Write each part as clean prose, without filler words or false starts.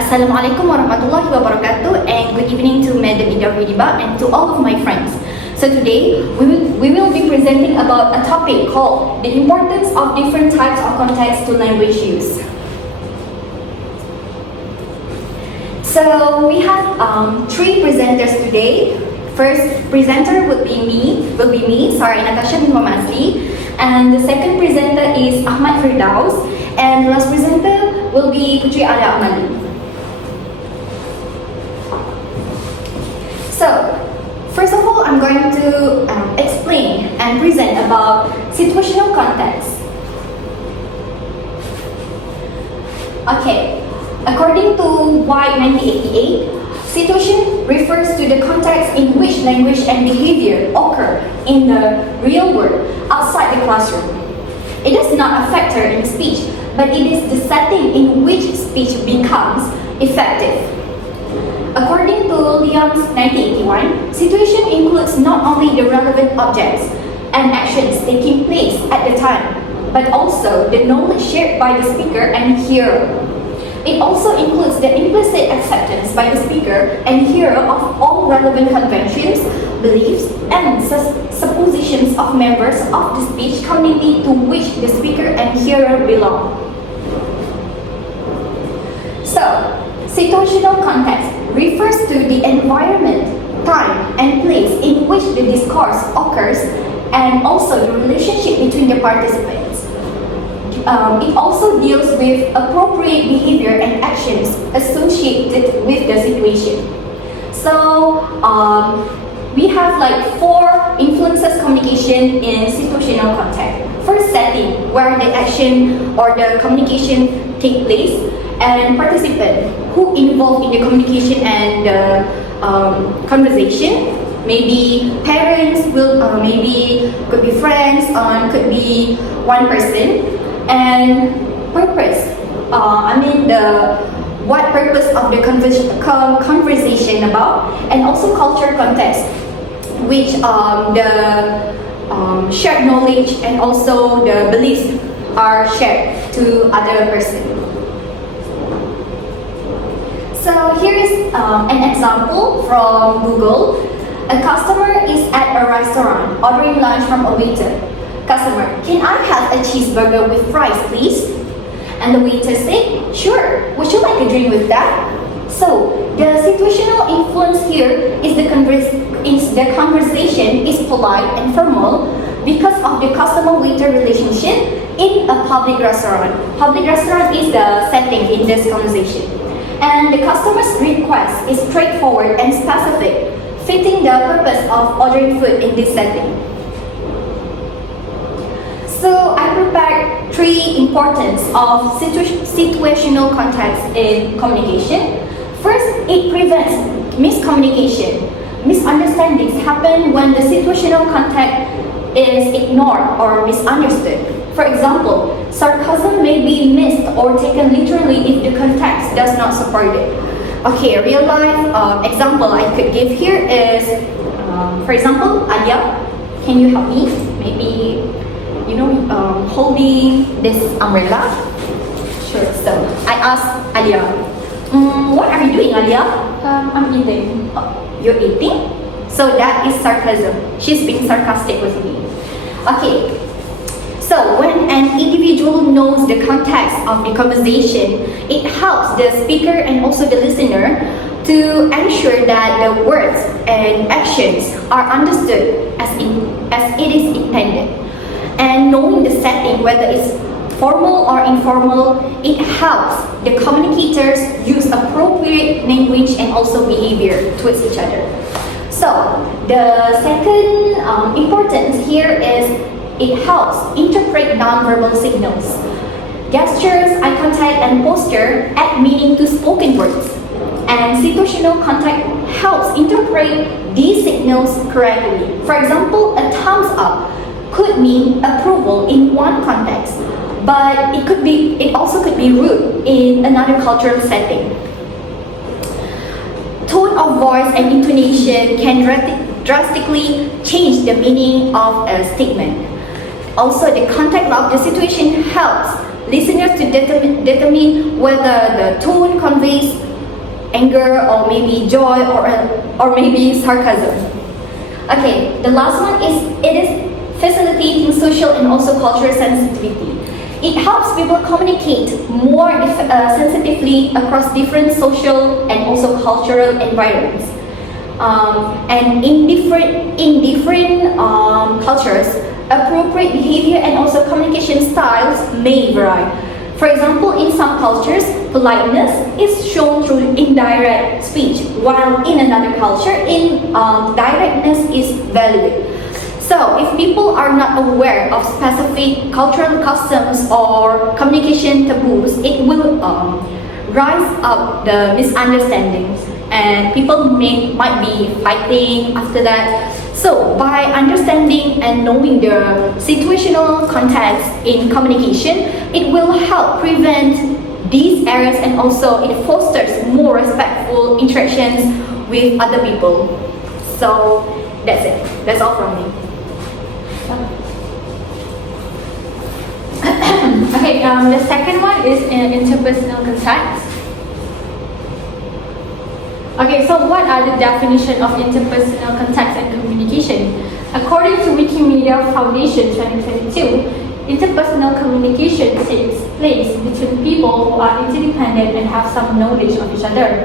Assalamualaikum warahmatullahi wabarakatuh, and good evening to Madam Ida Ridiba and to all of my friends. So today we will be presenting about a topic called the importance of different types of context to language use. So we have three presenters today. First presenter would be me, Sarah Natasha bin Mamazli, and the second presenter is Ahmad Firdaus, and the last presenter will be Putri Alia. So, first of all, I'm going to explain and present about situational context. Okay, according to White 1988, situation refers to the context in which language and behavior occur in the real world outside the classroom. It does not affect her in speech, but it is the setting in which speech becomes effective. According to Leon's 1981, situation includes not only the relevant objects and actions taking place at the time, but also the knowledge shared by the speaker and hearer. It also includes the implicit acceptance by the speaker and hearer of all relevant conventions, beliefs, and suppositions of members of the speech community to which the speaker and hearer belong. So, situational context refers to the environment, time, and place in which the discourse occurs, and also the relationship between the participants. It also deals with appropriate behavior and actions associated with the situation. So, we have like four influences communication in situational context. First, setting, where the action or the communication take place, and participant who involved in the communication and conversation. Maybe parents will, maybe could be friends, could be one person. And purpose, what purpose of the conversation about, and also culture context, which the shared knowledge and also the beliefs are shared to other person. So here is an example from Google. A customer is at a restaurant ordering lunch from a waiter. Customer, can I have a cheeseburger with fries, please? And the waiter said, sure. Would you like a drink with that? So the situational influence here is the conversation is polite and formal because of the customer-waiter relationship in a public restaurant. Public restaurant is the setting in this conversation. And the customer's request is straightforward and specific, fitting the purpose of ordering food in this setting. So I prepared three importance of situational context in communication. First, it prevents miscommunication. Misunderstandings happen when the situational context is ignored or misunderstood. For example, sarcasm may be missed or taken literally if the context does not support it. Okay, a real life example I could give here is, for example, Alia, can you help me? Maybe, holding this umbrella. Sure. So I asked Alia, what are you doing, Alia? I'm eating. Oh, you're eating? So that is sarcasm. She's being sarcastic with me. Okay. So when an individual knows the context of the conversation, it helps the speaker and also the listener to ensure that the words and actions are understood as it is intended. And knowing the setting, whether it's formal or informal, it helps the communicators use appropriate language and also behavior towards each other. So the second importance here is it helps interpret non-verbal signals. Gestures, eye contact, and posture add meaning to spoken words. And situational contact helps interpret these signals correctly. For example, a thumbs up could mean approval in one context, but it also could be rude in another cultural setting. Tone of voice and intonation can drastically change the meaning of a statement. Also, the context of the situation helps listeners to determine whether the tone conveys anger, or maybe joy, or maybe sarcasm. Okay, the last one is it is facilitating social and also cultural sensitivity. It helps people communicate more sensitively across different social and also cultural environments. And in different cultures, appropriate behavior and also communication styles may vary. For example, in some cultures, politeness is shown through indirect speech, while in another culture, directness is valued. So, if people are not aware of specific cultural customs or communication taboos, it will rise up the misunderstandings, and people might be fighting after that. So, by understanding and knowing the situational context in communication, it will help prevent these errors, and also it fosters more respectful interactions with other people. So, that's it. That's all from me. Okay, the second one is interpersonal context. Okay, so what are the definition of interpersonal context and communication? According to Wikimedia Foundation 2022, interpersonal communication takes place between people who are interdependent and have some knowledge of each other.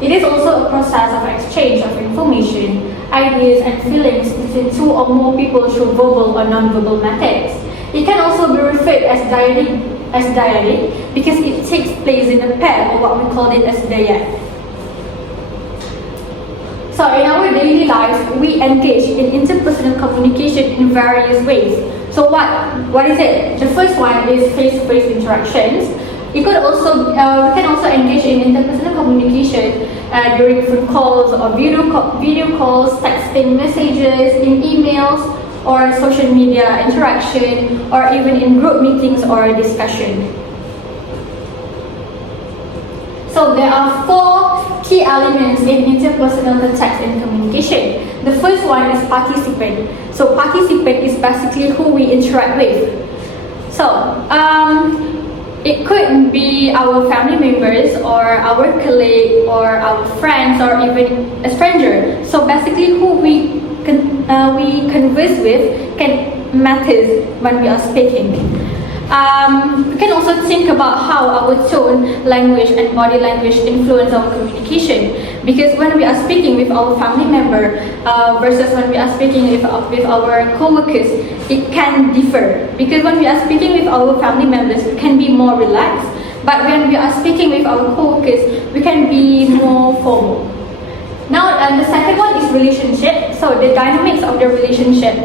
It is also a process of exchange of information, ideas, and feelings between two or more people through verbal or non-verbal methods. It can also be referred as dialogue because it takes place in a pair, or what we call it as dyad. So in our daily lives, we engage in interpersonal communication in various ways. So what is it? The first one is face-to-face interactions. We can also engage in interpersonal communication during phone calls or video calls, texting messages, in emails, or social media interaction, or even in group meetings or discussion. So there are 4 key elements in interpersonal context and communication. The first one is participant. So participant is basically who we interact with. So it could be our family members, or our colleague, or our friends, or even a stranger. So basically who we converse with matters when we are speaking. We can also think about how our tone, language, and body language influence our communication. Because when we are speaking with our family member versus when we are speaking with our co-workers, it can differ. Because when we are speaking with our family members, we can be more relaxed. But when we are speaking with our co-workers, we can be more formal. Now, the second one is relationship. So the dynamics of the relationship,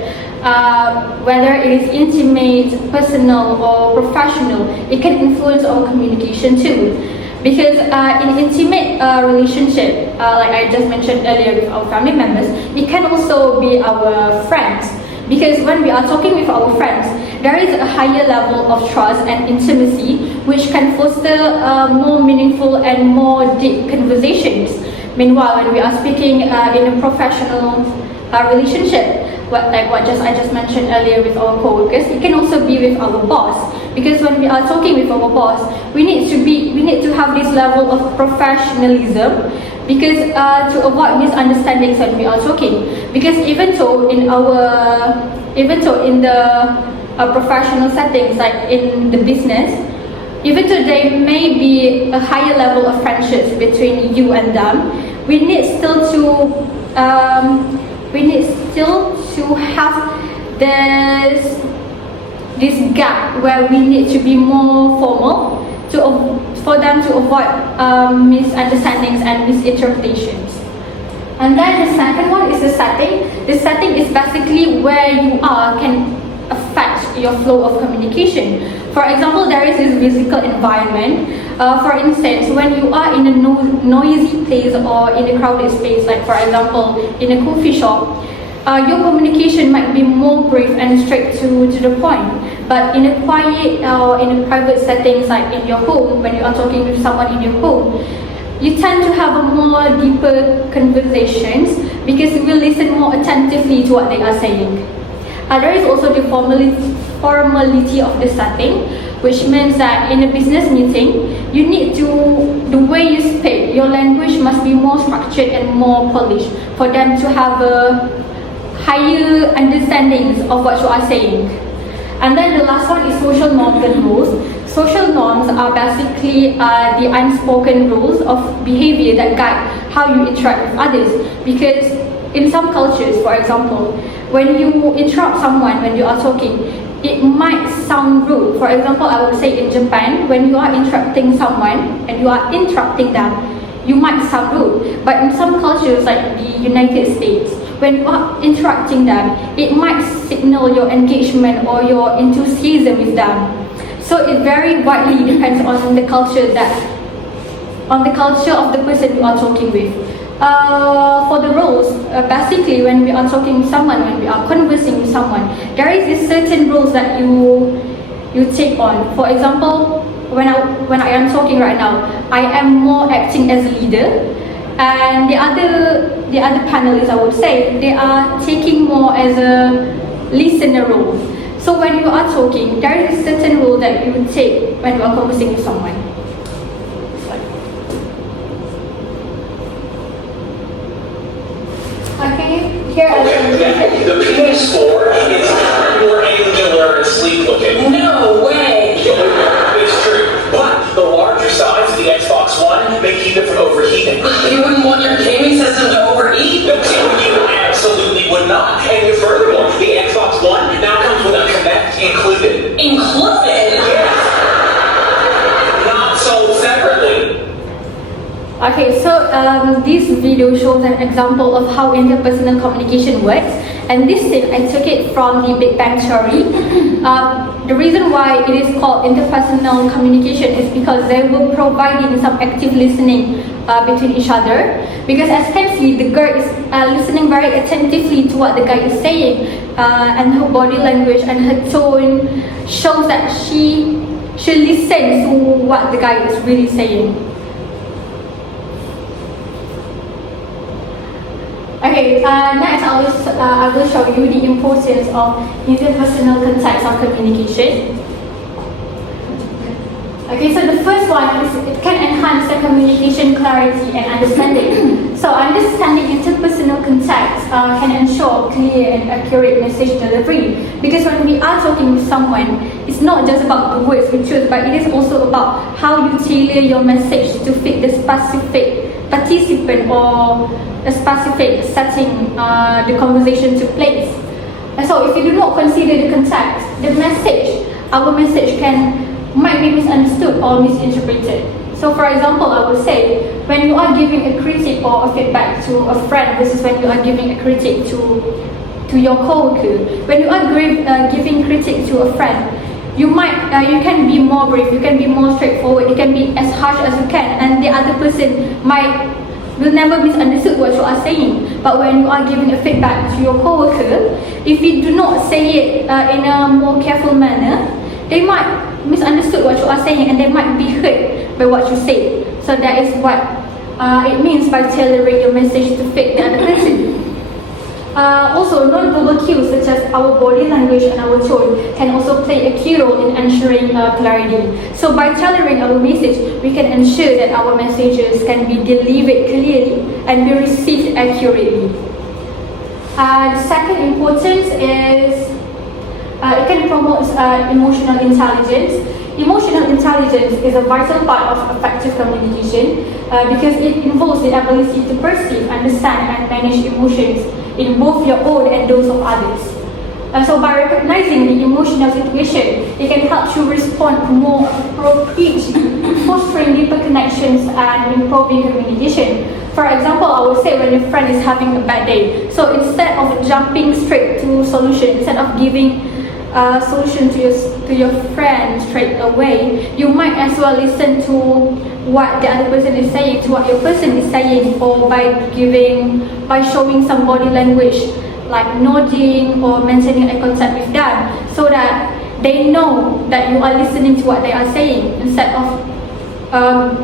whether it is intimate, personal, or professional, it can influence our communication too. Because in intimate relationship, like I just mentioned earlier with our family members, it can also be our friends. Because when we are talking with our friends, there is a higher level of trust and intimacy, which can foster more meaningful and more deep conversations. Meanwhile, when we are speaking in a professional relationship, I just mentioned earlier with our co-workers, it can also be with our boss. Because when we are talking with our boss, we need to have this level of professionalism, because to avoid misunderstandings when we are talking. Because even though in the professional settings, like in the business, even though there may be a higher level of friendships between you and them, we need still to have this gap where we need to be more formal for them to avoid misunderstandings and misinterpretations. And then the second one is the setting. The setting is basically where you are can affect your flow of communication. For example, there is this physical environment. For instance, when you are in a noisy place or in a crowded space, like for example, in a coffee shop, your communication might be more brief and straight to the point. But in a quiet or in a private settings, like in your home, when you are talking with someone in your home, you tend to have a more deeper conversations because you will listen more attentively to what they are saying. There is also the formality of the setting, which means that in a business meeting, the way you speak, your language must be more structured and more polished for them to have a higher understandings of what you are saying. And then the last one is social norms and rules. Social norms are basically the unspoken rules of behavior that guide how you interact with others. Because in some cultures, for example, when you interrupt someone when you are talking, it might sound rude. For example, I would say in Japan, when you are interrupting someone and you are interrupting them, you might sound rude. But in some cultures like the United States, when you are interrupting them, it might signal your engagement or your enthusiasm with them. So it very widely depends on the culture of the person you are talking with. For the roles, basically when we are talking with someone, when we are conversing with someone, there is this certain roles that you take on. For example, when I am talking right now, I am more acting as a leader, and the other panelists, I would say, they are taking more as a listener role. So when you are talking, there is a certain role that you would take when you are conversing with someone. Okay, here are the PS4 is more angular and sleek looking. No way! It's true, but the larger size of the Xbox One may keep it from overheating. You wouldn't want your gaming system to overheat? No, you absolutely would not. And furthermore, the Xbox One now comes with a Kinect included. Included? Yes. Not sold separately. Okay, so this video shows an example of how interpersonal communication works, and this scene I took it from the Big Bang Theory. The reason why it is called interpersonal communication is because they were providing some active listening between each other. Because as you can see, the girl is listening very attentively to what the guy is saying, and her body language and her tone shows that she listens to what the guy is really saying. Okay, next I will show you the importance of interpersonal context of communication. Okay, so the first one is it can enhance the communication clarity and understanding. So understanding interpersonal context can ensure clear and accurate message delivery. Because when we are talking with someone, it's not just about the words we choose, but it is also about how you tailor your message to fit the specific participant or a specific setting the conversation took place. And so if you do not consider the context, our message might be misunderstood or misinterpreted. So for example, I would say when you are giving a critique or a feedback to a friend, this is when you are giving a critique to your co-worker. When you are giving critique to a friend, you can be more brave, you can be more straightforward, you can be as harsh as you can, and the other person will never misunderstood what you are saying. But when you are giving a feedback to your co-worker, if you do not say it in a more careful manner, they might misunderstood what you are saying and they might be hurt by what you say. So that is what it means by tailoring your message to fit the other person. Also, non-verbal cues such as our body language and our tone can also play a key role in ensuring clarity. So by tailoring our message, we can ensure that our messages can be delivered clearly and be received accurately. The second importance is it can promote emotional intelligence. Emotional intelligence is a vital part of effective communication because it involves the ability to perceive, understand, and manage emotions in both your own and those of others. So by recognizing the emotional situation, it can help you respond more appropriately, fostering deeper connections and improving communication. For example, I would say when your friend is having a bad day, so instead of jumping straight to solution, instead of giving a solution to your friend straight away, you might as well listen to what the other person is saying, to what your person is saying, or by showing some body language like nodding or maintaining eye contact with them, so that they know that you are listening to what they are saying instead of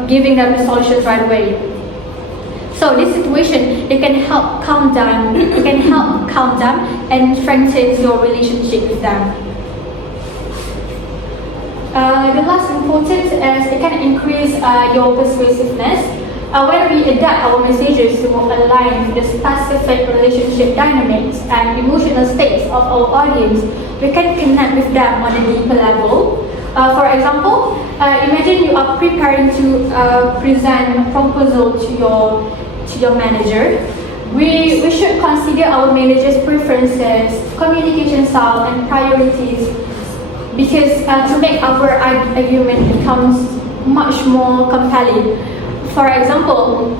giving them the solutions right away. So this situation, it can help calm down and strengthen your relationship with them. The last important is it can increase your persuasiveness. When we adapt our messages to align with the specific relationship dynamics and emotional states of our audience, we can connect with them on a deeper level. For example, imagine you are preparing to present a proposal to your manager. We should consider our manager's preferences, communication style, and priorities, because to make our argument becomes much more compelling. For example,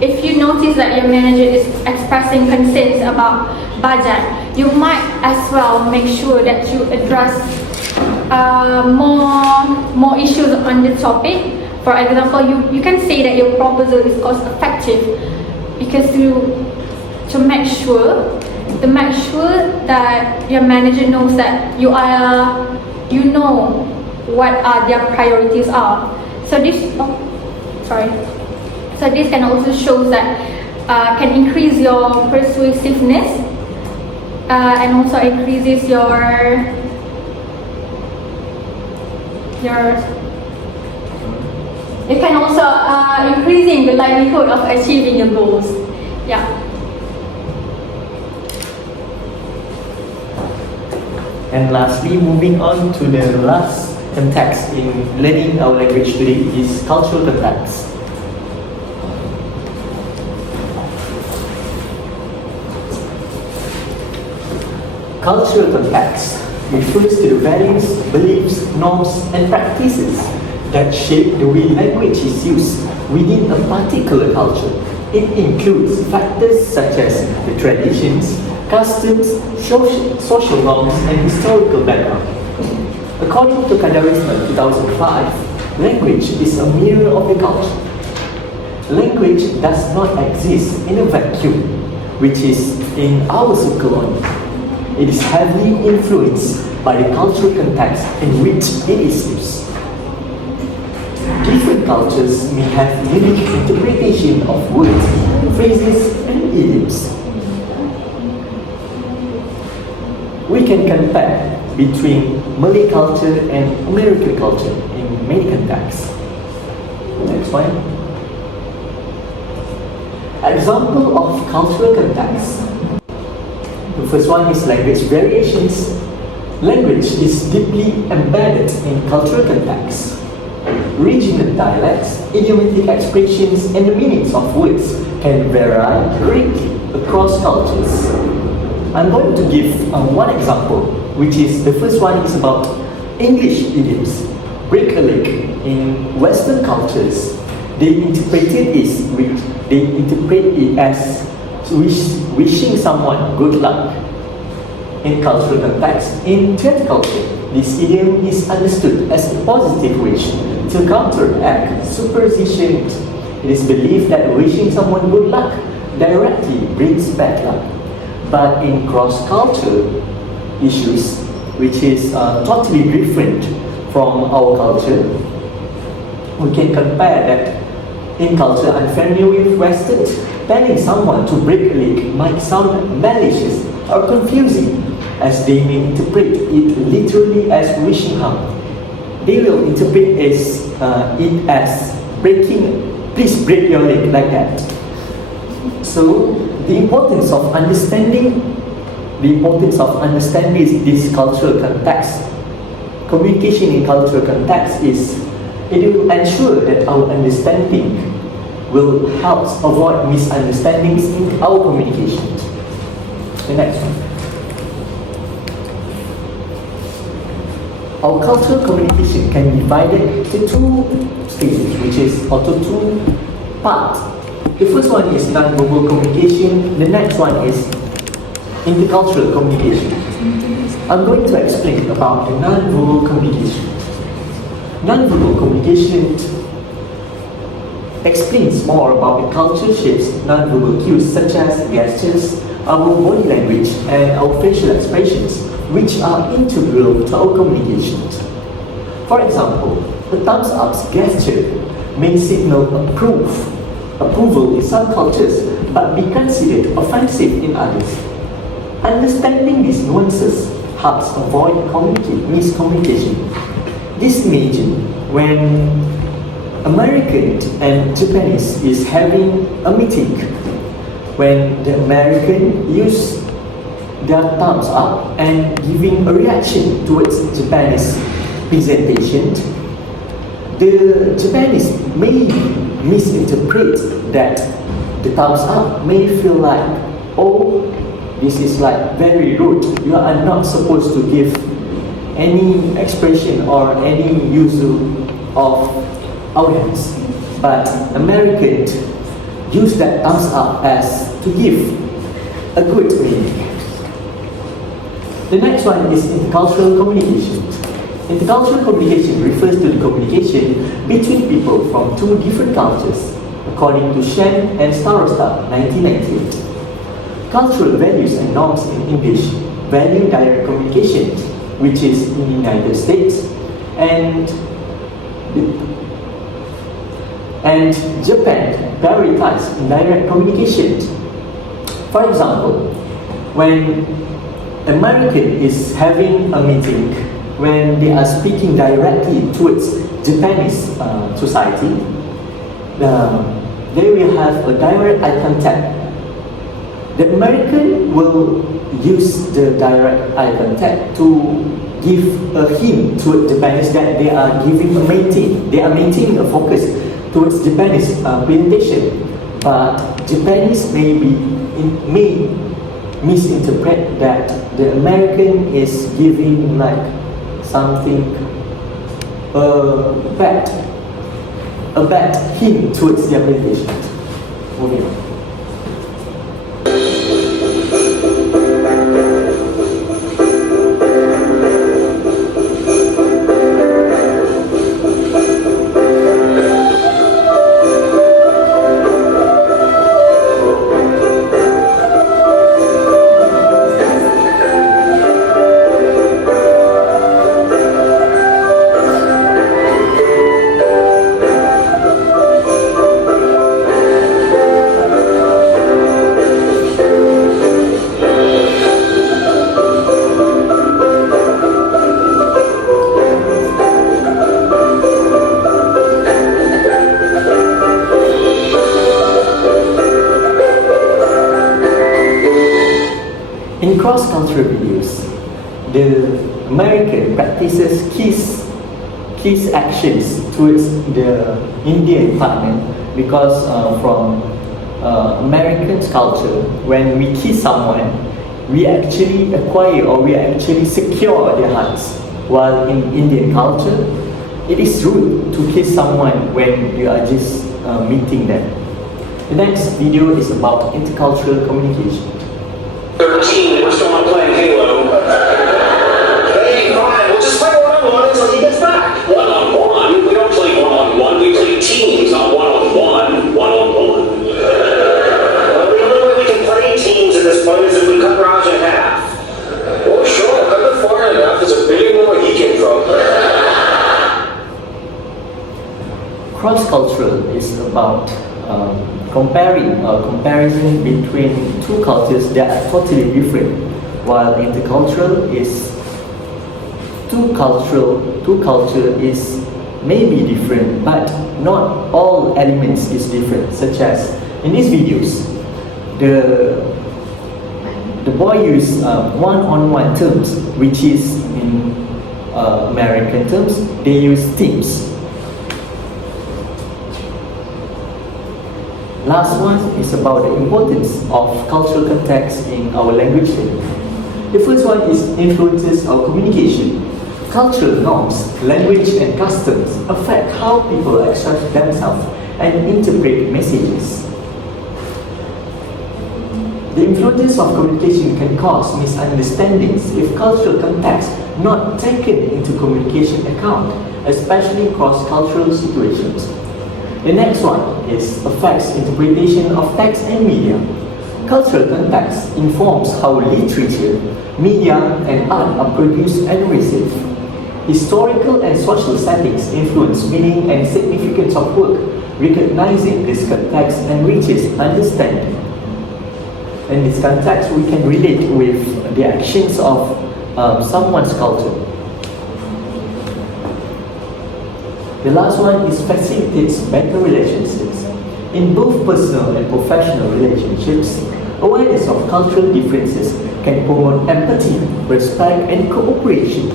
if you notice that your manager is expressing concerns about budget, you might as well make sure that you address more issues on the topic. For example, you can say that your proposal is cost effective, because to make sure that your manager knows that you know what are their priorities are. So this can also show that can increase your persuasiveness and also increases your it can also increasing the likelihood of achieving your goals. Yeah. And lastly, moving on to the last context in learning our language today is cultural context. Cultural context refers to the values, beliefs, norms, and practices that shape the way language is used within a particular culture. It includes factors such as the traditions, customs, social norms, and historical background. According to Kadarisman 2005, language is a mirror of the culture. Language does not exist in a vacuum, which is in our circle only. It is heavily influenced by the cultural context in which it is used. Different cultures may have unique interpretation of words, phrases, and idioms. We can compare between Malay culture and American culture in many contexts. Next one. Example of cultural context. The first one is language variations. Language is deeply embedded in cultural context. Regional dialects, idiomatic expressions, and the meanings of words can vary greatly across cultures. I'm going to give one example, which is the first one is about English idioms. Break a leg. In Western cultures, they interpret it as wishing someone good luck. In cultural context, in Tibetan culture, this idiom is understood as a positive wish to counteract superstition. It is believed that wishing someone good luck directly brings bad luck. But in cross-culture issues, which is totally different from our culture, we can compare that in culture unfamiliar with Western, telling someone to break a leg might sound malicious or confusing, as they may interpret it literally as wishing harm. They will interpret it as breaking, please break your leg, like that. So the importance of understanding this cultural context. Communication in cultural context it will ensure that our understanding will help avoid misunderstandings in our communication. The next one. Our cultural communication can be divided into two stages, which is also two parts. The first one is non-verbal communication. The next one is intercultural communication. I'm going to explain about the non-verbal communication. Non-verbal communication explains more about the culture shapes non-verbal cues such as gestures, our body language, and our facial expressions, which are integral to our communication. For example, the thumbs up gesture may signal approval in some cultures, but be considered offensive in others. Understanding these nuances helps avoid miscommunication. Just imagine when American and Japanese is having a meeting, when the American use their thumbs up and giving a reaction towards Japanese presentation, the Japanese may misinterpret that the thumbs up may feel like, oh, this is like very rude. You are not supposed to give any expression or any use of audience. But Americans use that thumbs up as to give a good meaning. The next one is intercultural communication. Intercultural communication refers to the communication between people from two different cultures, according to Shen and Starosta, 1998. Cultural values and norms in English value direct communication, which is in the United States, and Japan prioritize indirect communication. For example, when American is having a meeting, when they are speaking directly towards Japanese society, they will have a direct eye contact. The American will use the direct eye contact to give a hint to Japanese that they are maintaining a focus towards Japanese presentation. But Japanese may misinterpret that the American is giving like something a bad hint towards their presentation. Moving on. In cross-cultural videos, the American practices kiss actions towards the Indian partner because from American culture, when we kiss someone, we actually acquire or we actually secure their hearts. While in Indian culture, it is rude to kiss someone when you are just meeting them. The next video is about intercultural communication. 13, we're still not playing Halo. Hey, fine, we'll just play one-on-one until he gets back. One-on-one? We don't play one-on-one, we play teams, not one-on-one. One-on-one. The only way we can play teams at this point is if we cut Raj in half. Oh, sure, cut it far enough. There's a big one where he came from. Cross-cultural is about comparison between two cultures that are totally different, while intercultural is two culture is maybe different, but not all elements is different. Such as in these videos, the boy use one-on-one terms, which is in American terms they use teams. Last one is about the importance of cultural context in our language learning. The first one is influences our communication. Cultural norms, language and customs affect how people express themselves and interpret messages. The influences of communication can cause misunderstandings if cultural context not taken into communication account, especially cross-cultural situations. The next one is affects interpretation of text and media. Cultural context informs how literature, media, and art are produced and received. Historical and social settings influence meaning and significance of work. Recognizing this context enriches understanding. In this context, we can relate with the actions of someone's culture. The last one is facilitates better relationships. In both personal and professional relationships, awareness of cultural differences can promote empathy, respect, and cooperation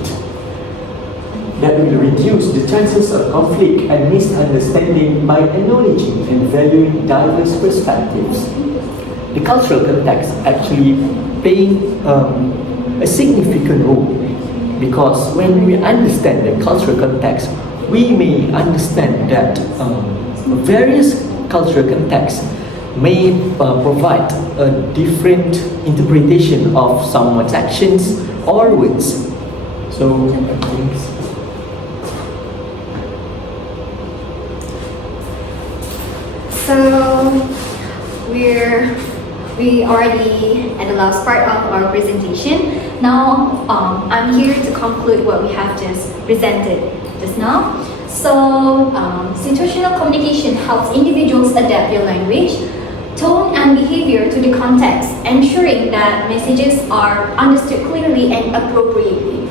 that will reduce the chances of conflict and misunderstanding by acknowledging and valuing diverse perspectives. The cultural context actually playing a significant role because when we understand the cultural context, we may understand that various cultural contexts may provide a different interpretation of someone's actions or words. So, I think So we already at the last part of our presentation. Now I'm here to conclude what we have just presented just now. So situational communication helps individuals adapt their language, tone and behavior to the context, ensuring that messages are understood clearly and appropriately.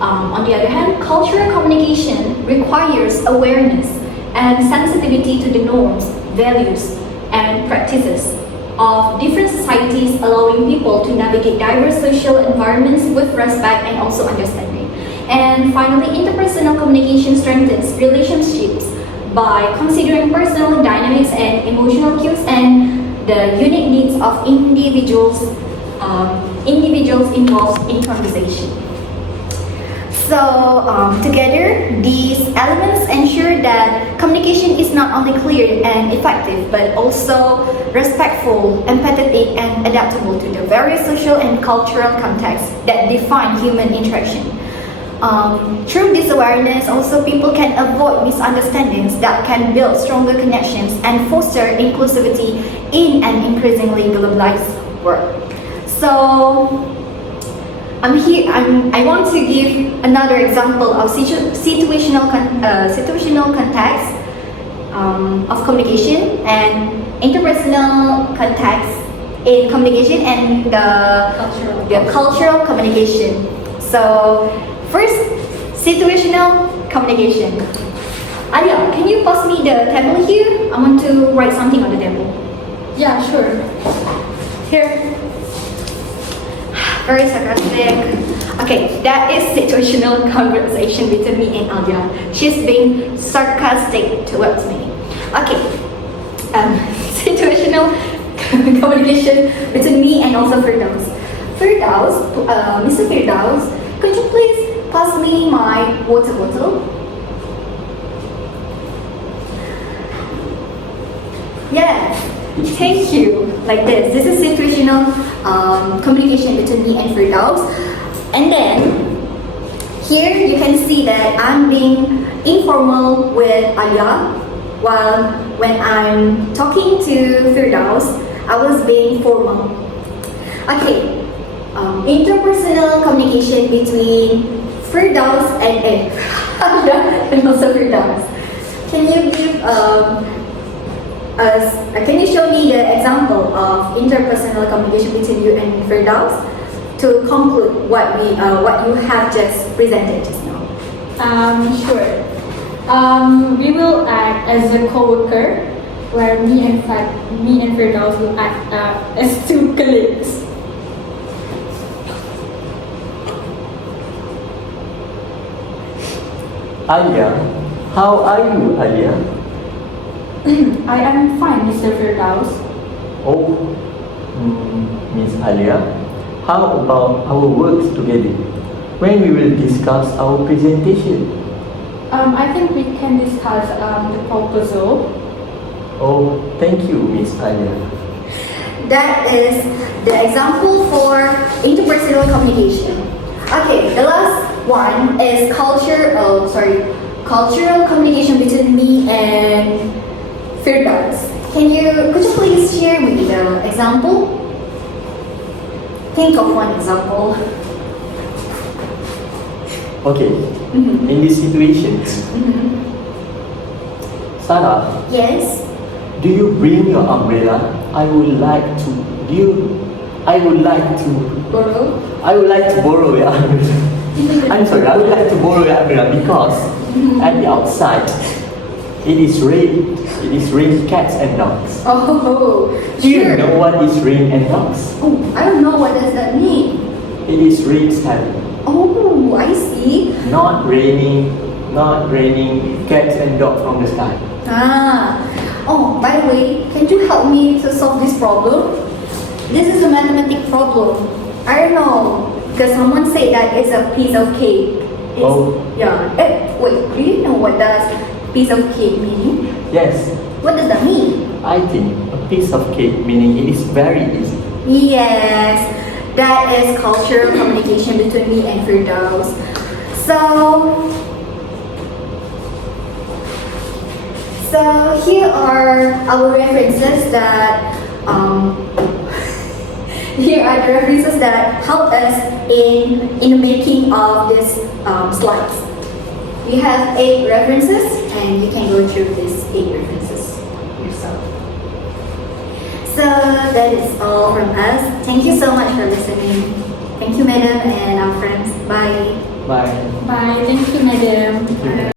On the other hand, cultural communication requires awareness and sensitivity to the norms, values, and practices of different societies, allowing people to navigate diverse social environments with respect and also understanding. And finally, interpersonal communication strengthens relationships by considering personal dynamics and emotional cues and the unique needs of individuals involved in conversation. So together, these elements ensure that communication is not only clear and effective, but also respectful, empathetic, and adaptable to the various social and cultural contexts that define human interaction. Through this awareness, also people can avoid misunderstandings that can build stronger connections and foster inclusivity in an increasingly globalized world. So I want to give another example of situational context of communication and interpersonal context in communication and the cultural communication. So first, situational communication. Alia, can you pass me the table here? I want to write something on the table. Yeah, sure. Here. Very sarcastic. Okay, that is situational conversation between me and Alia. She's being sarcastic towards me. Okay, situational communication between me and also Firdaus. Mr. Firdaus, could you please pass me my water bottle? Yes. Thank you. Like this. This is situational communication between me and Firdaus. And then here you can see that I'm being informal with Alia, while when I'm talking to Firdaus, I was being formal. Okay. Interpersonal communication between Firdaus and Alia and also Firdaus. Can you give can you show me the example of interpersonal communication between you and Firdaus to conclude what you have just presented just now? Sure. We will act as a co-worker, where me and Firdaus will act as two colleagues. Alia, how are you, Alia? I am fine, Mr. Firdaus. Oh, Miss Alia, how about our work together? When we will discuss our presentation? I think we can discuss the proposal. Oh, thank you, Miss Alia. That is the example for interpersonal communication. Okay, the last one is cultural communication between me and Firdaus. Could you please share with me the example? Think of one example. Okay, in this situation, Sarah, Yes. do you bring your umbrella? I would like to Borrow. I would like to borrow your umbrella. I'm sorry, I would like to borrow your umbrella because at the outside it is rain. It is rain cats and dogs. Oh, Do you sure. know what is rain and dogs? Oh, I don't know what does that mean. It is rain time. Oh, I see. Not raining cats and dogs from the sky. Ah. Oh, by the way, can you help me to solve this problem? This is a mathematical problem. I don't know, because someone said that it's a piece of cake. It's, Oh. Yeah. Wait, do you know what does piece of cake mean? Yes, What does that mean? I think a piece of cake meaning it is very easy. Yes, that is cultural communication between me and Firdaus. So here are our references that here are the references that help us in the making of this slides. We have 8 references, and you can go through these 8 references yourself. So that is all from us. Thank you so much for listening. Thank you, madam, and our friends. Bye. Bye. Bye. Thank you, madam. Thank you.